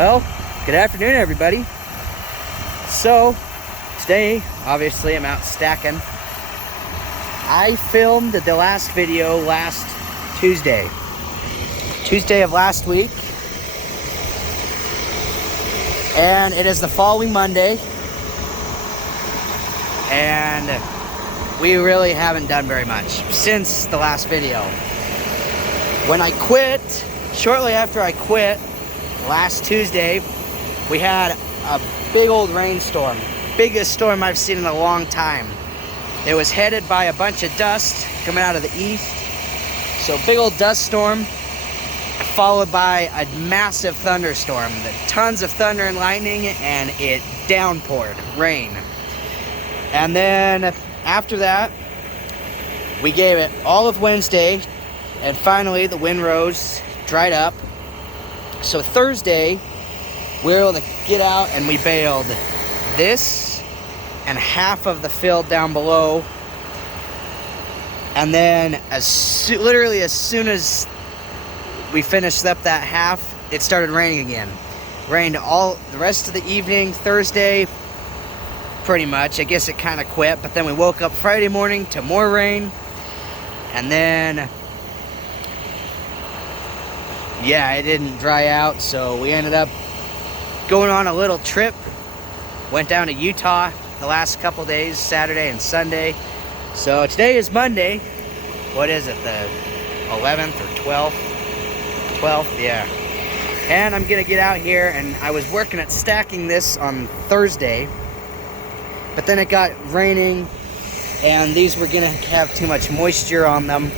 Well, good afternoon, everybody. So, today, obviously, I'm out stacking. I filmed the last video last Tuesday of last week, and it is the following Monday, and we really haven't done very much since the last video. When I quit, shortly after I quit, last Tuesday, we had a big old rainstorm. Biggest storm I've seen in a long time. It was headed by a bunch of dust coming out of the east. So big old dust storm, followed by a massive thunderstorm. Tons of thunder and lightning, and it downpoured rain. And then after that, we gave it all of Wednesday, and finally the wind rose, dried up. So Thursday, we were able to get out and we baled this and half of the field down below. And then literally as soon as we finished up that half, it started raining again. Rained all the rest of the evening, Thursday, pretty much. I guess it kind of quit, but then we woke up Friday morning to more rain. And then yeah, it didn't dry out, so we ended up going on a little trip. Went down to Utah the last couple days, Saturday and Sunday. So today is Monday. What is it, the 11th or 12th? 12th, yeah. And I'm gonna get out here, and I was working at stacking this on Thursday, but then it got raining, and these were gonna have too much moisture on them.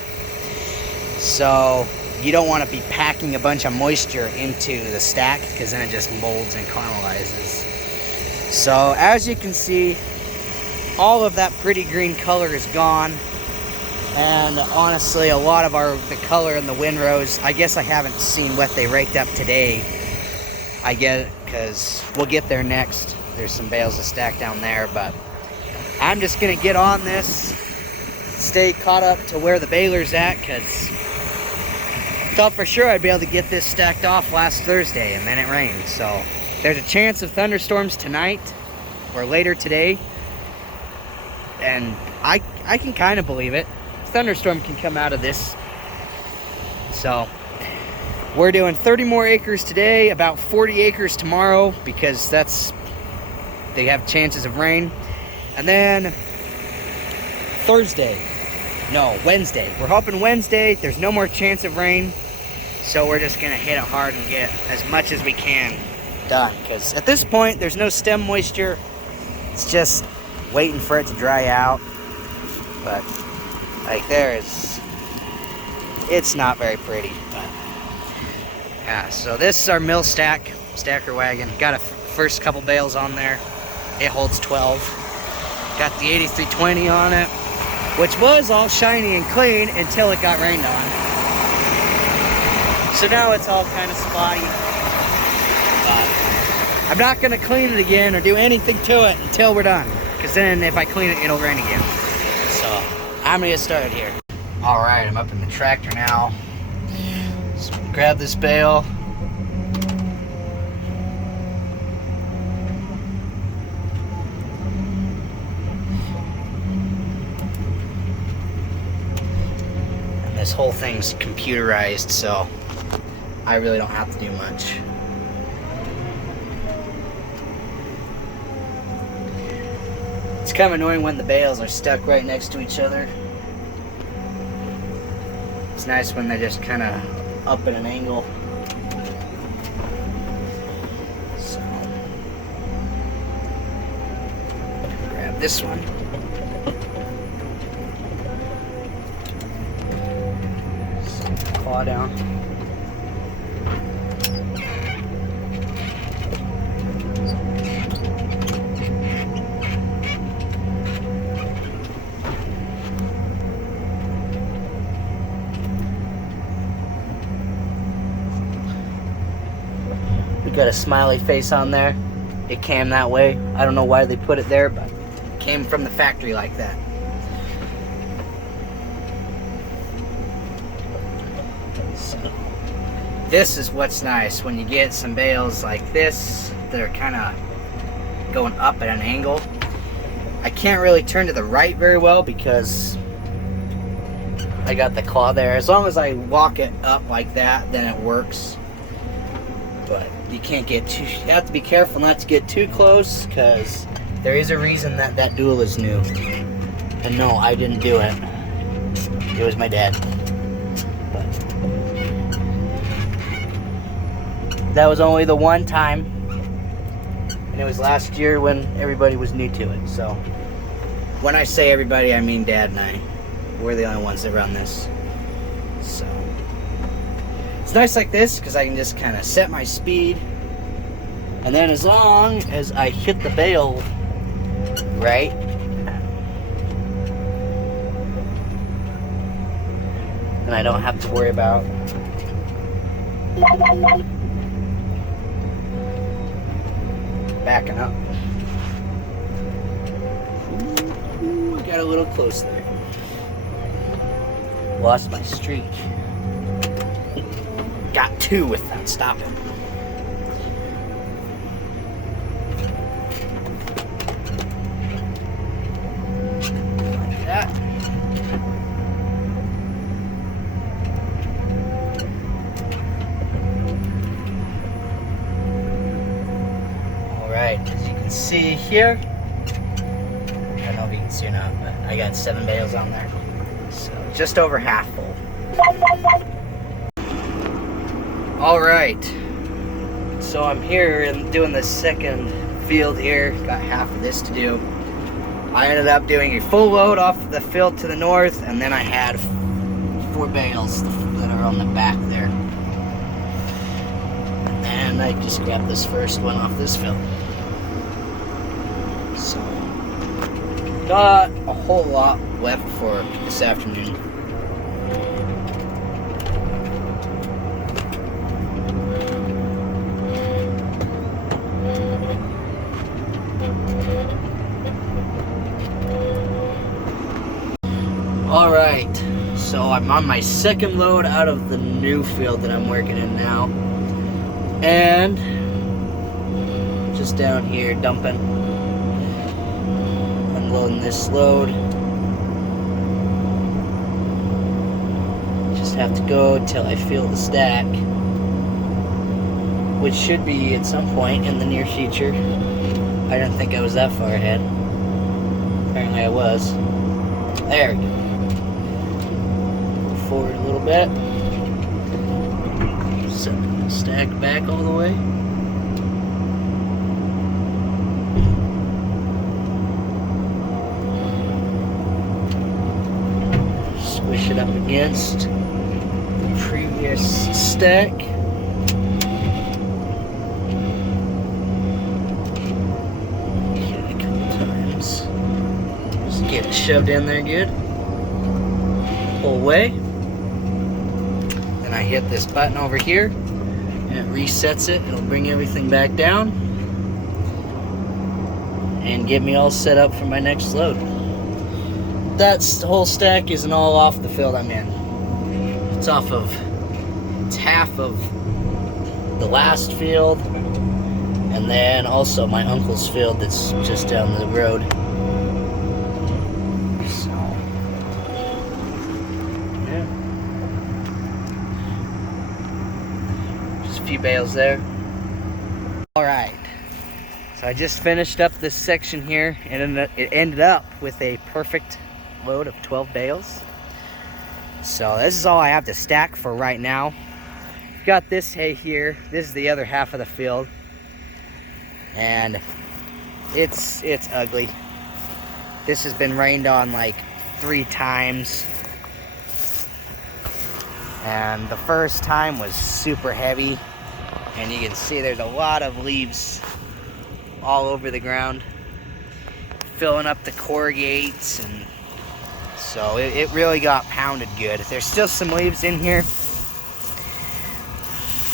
So you don't want to be packing a bunch of moisture into the stack, because then it just molds and caramelizes. So as you can see, all of that pretty green color is gone. And honestly, a lot of the color in the windrows, I guess I haven't seen what they raked up today. I get it, because we'll get there next. There's some bales to stack down there, but I'm just going to get on this, stay caught up to where the baler's at, because thought for sure I'd be able to get this stacked off last Thursday, and then it rained. So there's a chance of thunderstorms tonight or later today, and I can kind of believe it. Thunderstorm can come out of this. So we're doing 30 more acres today, about 40 acres tomorrow, because they have chances of rain. And then Wednesday. We're hoping Wednesday there's no more chance of rain, so we're just gonna hit it hard and get as much as we can done, because at this point there's no stem moisture. It's just waiting for it to dry out. But like it's not very pretty. But yeah, so this is our Mil-Stak stacker wagon. Got a first couple bales on there. It holds 12. Got the 8320 on it, which was all shiny and clean until it got rained on. So now it's all kind of spotty. I'm not going to clean it again or do anything to it until we're done, because then if I clean it, it'll rain again. So I'm going to get started here. Alright, I'm up in the tractor now. So grab this bale. This whole thing's computerized, so I really don't have to do much. It's kind of annoying when the bales are stuck right next to each other. It's nice when they're just kind of up at an angle. So, grab this one. Claw down. We got a smiley face on there. It came that way. I don't know why they put it there, but it came from the factory like that. this is what's nice when you get some bales like this that are kind of going up at an angle. I can't really turn to the right very well because I got the claw there. As long as I walk it up like that, then it works. But you can't get too, you have to be careful not to get too close, because there is a reason that that duel is new. And no, I didn't do it. It was my dad. But that was only the one time. And it was last year when everybody was new to it. So when I say everybody, I mean Dad and I. We're the only ones that run this. So it's nice like this because I can just kind of set my speed. And then as long as I hit the bale right, then I don't have to worry about backing up. Ooh, I got a little close there. Lost my streak. Got two without stopping. Like that. Alright, as you can see here, I don't know if you can see or not, but I got 7 bales on there. So just over half full. Alright, so I'm here and doing the second field here. Got half of this to do. I ended up doing a full load off the field to the north, and then I had 4 bales that are on the back there. And then I just grabbed this first one off this field. So, got a whole lot left for this afternoon. Alright, so I'm on my second load out of the new field that I'm working in now. And just down here dumping, unloading this load. Just have to go till I feel the stack, which should be at some point in the near future. I didn't think I was that far ahead. Apparently I was. There we go. Forward a little bit. Set the stack back all the way. Squish it up against the previous stack. Hit it a couple times. Just get it shoved in there good. Pull away. I hit this button over here and it resets it. It'll bring everything back down and get me all set up for my next load. That whole stack isn't all off the field I'm in. It's half of the last field, and then also my uncle's field that's just down the road. Few bales there. Alright, so I just finished up this section here, and it ended up with a perfect load of 12 bales. So this is all I have to stack for right now. Got this hay here. This is the other half of the field, and it's ugly. This has been rained on like 3 times. And the first time was super heavy. And you can see there's a lot of leaves all over the ground, filling up the corrugates, and so it really got pounded good. There's still some leaves in here,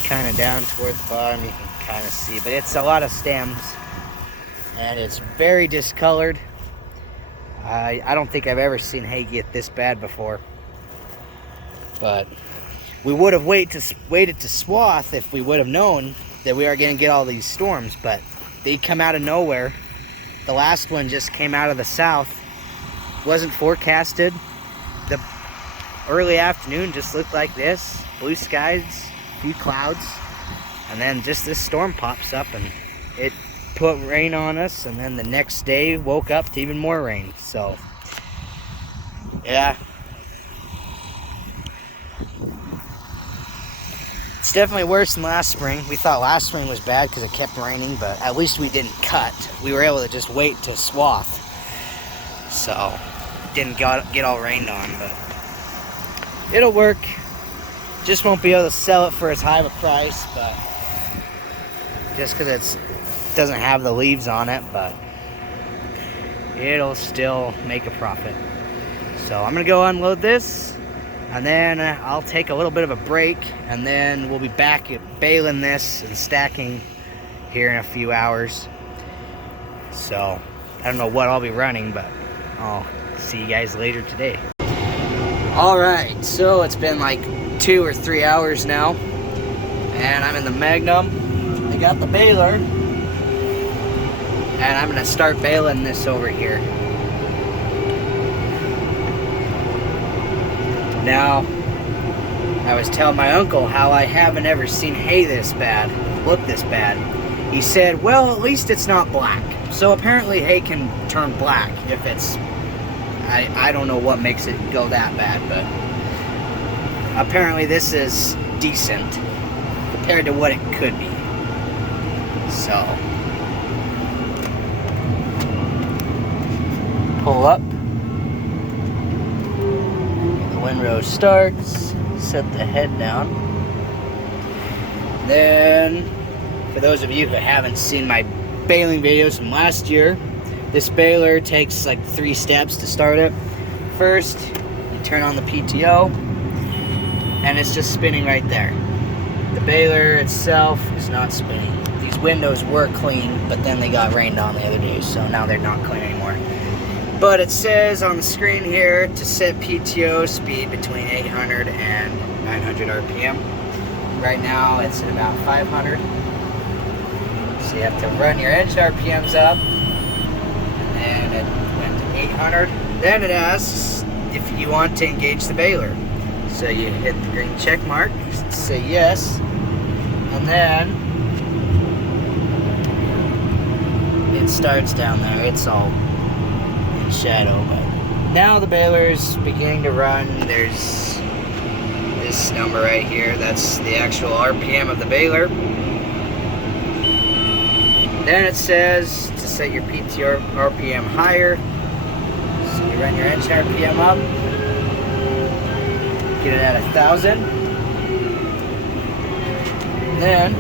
kind of down toward the bottom, you can kind of see, but it's a lot of stems, and it's very discolored. I don't think I've ever seen hay get this bad before, but we would have waited to swath if we would have known that we are going to get all these storms, but they come out of nowhere. The last one just came out of the south. Wasn't forecasted. The early afternoon just looked like this. Blue skies, a few clouds, and then just this storm pops up and it put rain on us, and then the next day woke up to even more rain. So yeah, it's definitely worse than last spring. We thought last spring was bad because it kept raining, but at least we didn't cut. We were able to just wait to swath, so didn't get all rained on, but it'll work. Just won't be able to sell it for as high of a price, but just because it doesn't have the leaves on it, but it'll still make a profit. So I'm gonna go unload this, and then I'll take a little bit of a break, and then we'll be back at baling this and stacking here in a few hours. So I don't know what I'll be running, but I'll see you guys later today. Alright, so it's been like 2 or 3 hours now, and I'm in the Magnum. I got the baler, and I'm gonna start baling this over here. Now, I was telling my uncle how I haven't ever seen hay this bad, look this bad. He said, well, at least it's not black. So apparently hay can turn black if it's, I don't know what makes it go that bad, but apparently this is decent compared to what it could be. So, pull up. The windrow starts. Set the head down. Then, for those of you who haven't seen my baling videos from last year, this baler takes like 3 steps to start it. First, you turn on the PTO, and it's just spinning right there. The baler itself is not spinning. These windows were clean, but then they got rained on the other day, so now they're not clean anymore. But it says on the screen here to set PTO speed between 800 and 900 RPM. Right now it's at about 500. So you have to run your edge RPMs up, and then it went to 800. Then it asks if you want to engage the baler. So you hit the green check mark, say yes, and then it starts down there. It's all in shadow, but now the baler's beginning to run. There's this number right here. That's the actual RPM of the baler. Then it says to set your PTO RPM higher. So you run your engine RPM up. Get it at 1,000. Then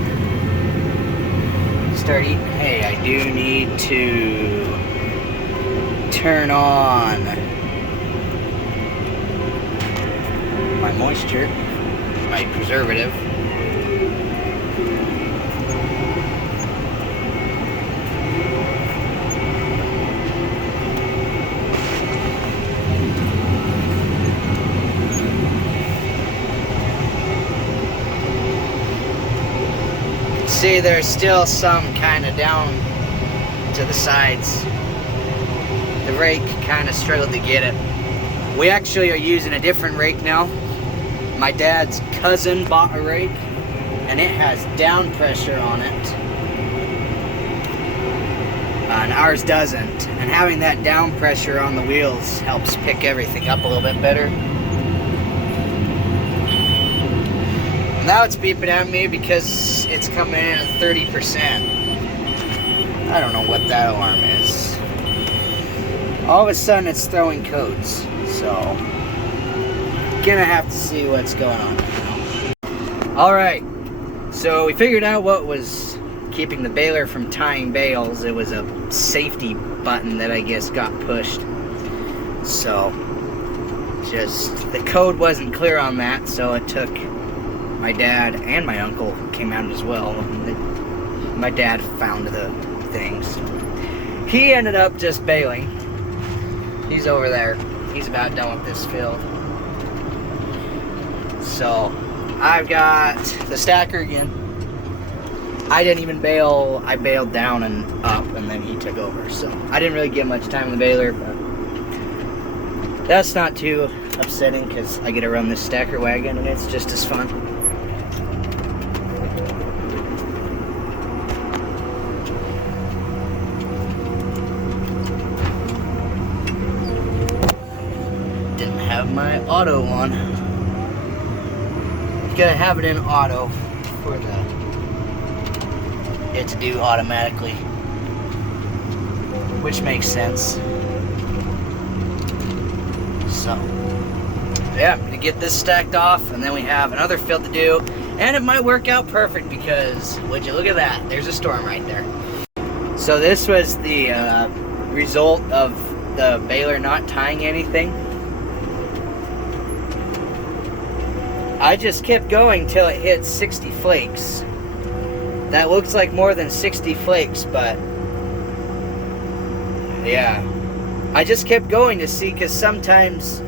start eating hay. I do need to turn on my moisture, my preservative. See, there's still some kind of down to the sides. The rake kind of struggled to get it. We actually are using a different rake now. My dad's cousin bought a rake, and it has down pressure on it. And ours doesn't. And having that down pressure on the wheels helps pick everything up a little bit better. Now it's beeping at me because it's coming in at 30%. I don't know what that alarm is. All of a sudden it's throwing codes, so gonna have to see what's going on now. Alright, so we figured out what was keeping the baler from tying bales. It was a safety button that I guess got pushed. So just the code wasn't clear on that, so it took my dad and my uncle came out as well. My dad found the things. He ended up just baling. He's over there. He's about done with this field. So I've got the stacker again. I didn't even bail. I bailed down and up, and then he took over. So I didn't really get much time in the baler, but that's not too upsetting because I get to run this stacker wagon, and it's just as fun. Didn't have my auto on. Gotta have it in auto for it to do automatically, which makes sense. So yeah, I'm gonna get this stacked off, and then we have another field to do, and it might work out perfect because would you look at that, there's a storm right there. So this was the result of the baler not tying anything. I just kept going till it hit 60 flakes. That looks like more than 60 flakes, but yeah. I just kept going to see, because sometimes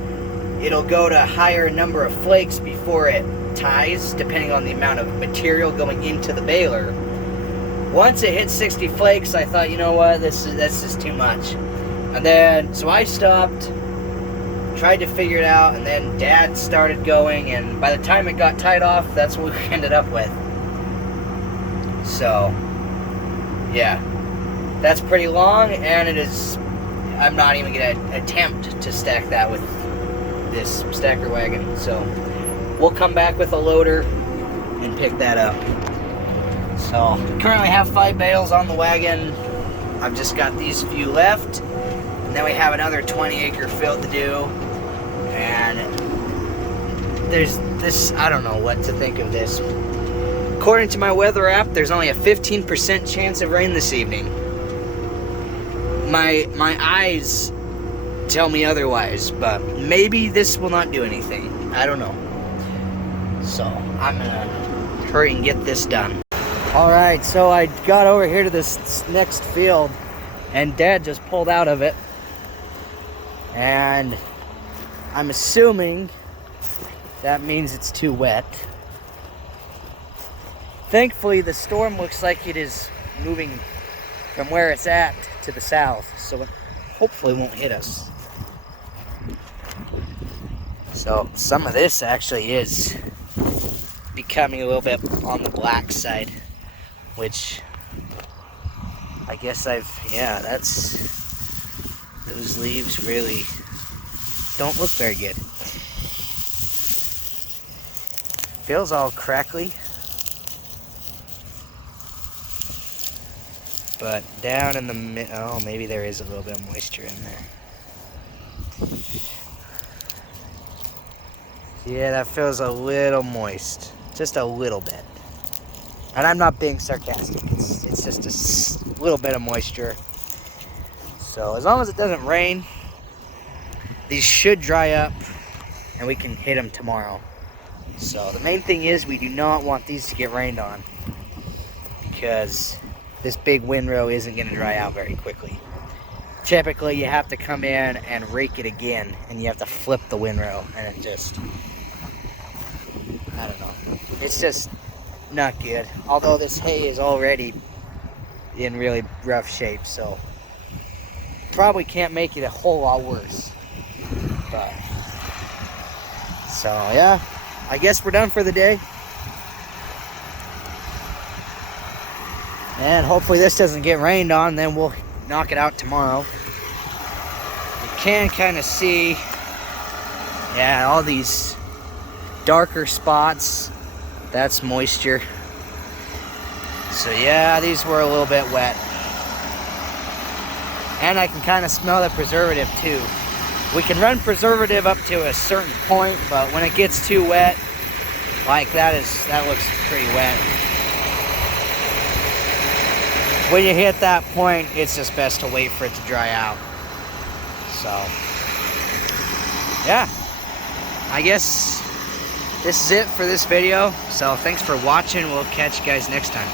it'll go to a higher number of flakes before it ties, depending on the amount of material going into the baler. Once it hit 60 flakes, I thought, you know what, this is too much. And then, so I stopped, tried to figure it out, and then Dad started going, and by the time it got tied off, that's what we ended up with. So yeah, that's pretty long, and it is, I'm not even gonna attempt to stack that with this stacker wagon. So we'll come back with a loader and pick that up. So currently have 5 bales on the wagon. I've just got these few left, and then we have another 20-acre field to do. And there's this, I don't know what to think of this. According to my weather app, there's only a 15% chance of rain this evening. My eyes tell me otherwise, but maybe this will not do anything. I don't know. So I'm gonna hurry and get this done. Alright, so I got over here to this next field, and Dad just pulled out of it. And I'm assuming that means it's too wet. Thankfully, the storm looks like it is moving from where it's at to the south, so it hopefully won't hit us. So some of this actually is becoming a little bit on the black side, which I guess those leaves really don't look very good. Feels all crackly. But down in the oh, maybe there is a little bit of moisture in there. Yeah, that feels a little moist. Just a little bit. And I'm not being sarcastic. It's just a little bit of moisture. So as long as it doesn't rain, these should dry up and we can hit them tomorrow. So the main thing is we do not want these to get rained on, because this big windrow isn't going to dry out very quickly. Typically you have to come in and rake it again, and you have to flip the windrow, and it just, I don't know, it's just not good. Although this hay is already in really rough shape, so probably can't make it a whole lot worse. But so yeah, I guess we're done for the day. And hopefully this doesn't get rained on, then we'll knock it out tomorrow. You can kind of see, yeah, all these darker spots, that's moisture. So yeah, these were a little bit wet. And I can kind of smell the preservative too. We can run preservative up to a certain point, but when it gets too wet, like that looks pretty wet. When you hit that point, it's just best to wait for it to dry out. So, yeah, I guess this is it for this video. So thanks for watching. We'll catch you guys next time.